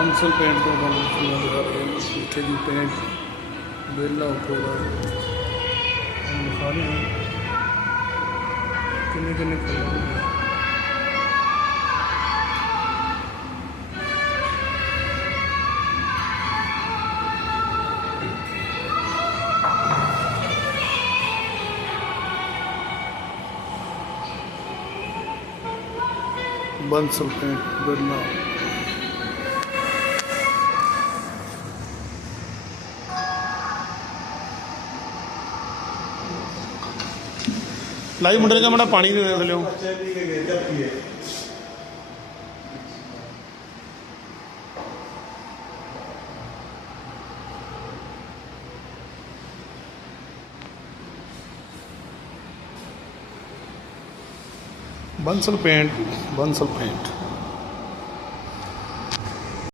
Bansal paint ਤੋਂ ਤੁਹਾਨੂੰ ਨਜ਼ਰ ਆ ਰਿਹਾ ਹੈ ਇੱਥੇ ਦੀ ਪੇਂਟ ਬੇਲਾ ਉੱਪਰ हम दिखा रहे हैं कितने कितने कलर हैं बंसल पेंट बिरला ਲਾਈ ਮੁੰਡੇ ਨੇ ਕਮੜਾ ਪਾਣੀ ਦੇ ਦੇ ਲਿਓ ਬੰਸਲ ਪੇਂਟ ਬੰਸਲ ਪੇਂਟ।